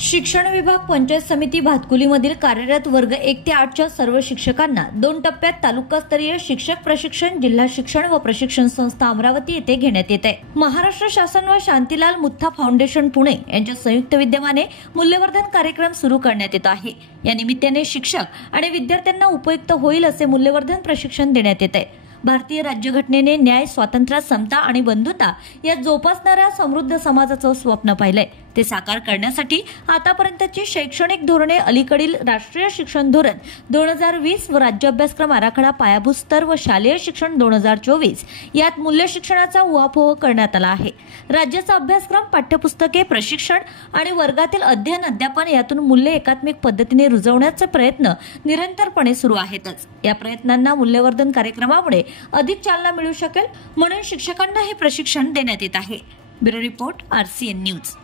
शिक्षण विभाग पंचायत समिती भातकुलीमधील कार्यरत वर्ग 1 ते 8 च्या सर्व शिक्षकांना 2 टप्प्यात तालुकास्तरीय शिक्षक प्रशिक्षण जिल्हा शिक्षण व प्रशिक्षण संस्था अमरावती येथे घेण्यात येत आहे। महाराष्ट्र शासन व शांतीलाल मुत्था फाउंडेशन पुणे यांच्या संयुक्त विद्यमाने मूल्यवर्धन कार्यक्रम सुरू करण्यात येत आहे। या निमित्ताने शिक्षक आणि विद्यार्थ्यांना उपयुक्त होईल असे मूल्यवर्धन प्रशिक्षण देण्यात येत आहे। भारतीय राज्यघटनेने न्याय, स्वातंत्र्य, समता आणि बंधुता या जोपासणाऱ्या समृद्ध समाजाचं स्वप्न पाहिलंय। ते साकार करण्यासाठी आतापर्यंतची शैक्षणिक धोरणे, अलीकडील राष्ट्रीय शिक्षण धोरण 2020 व राज्य अभ्यासक्रम आराखडा, पायाभूत स्तर व शालेय शिक्षण 2024 यात मूल्य शिक्षणाचा उहापोह करण्यात आला आहे। राज्याचा अभ्यासक्रम, पाठ्यपुस्तके, प्रशिक्षण आणि वर्गातील अध्ययन अध्यापन यातून मूल्य एकात्मिक पद्धतीने रुजवण्याचे प्रयत्न निरंतरपणे सुरू आहेतच। या प्रयत्नांना मूल्यवर्धन कार्यक्रमामुळे अधिक चालना मिळू शकेल, म्हणून शिक्षकांना हे प्रशिक्षण देण्यात येत आहे। Bureau report, RCN news.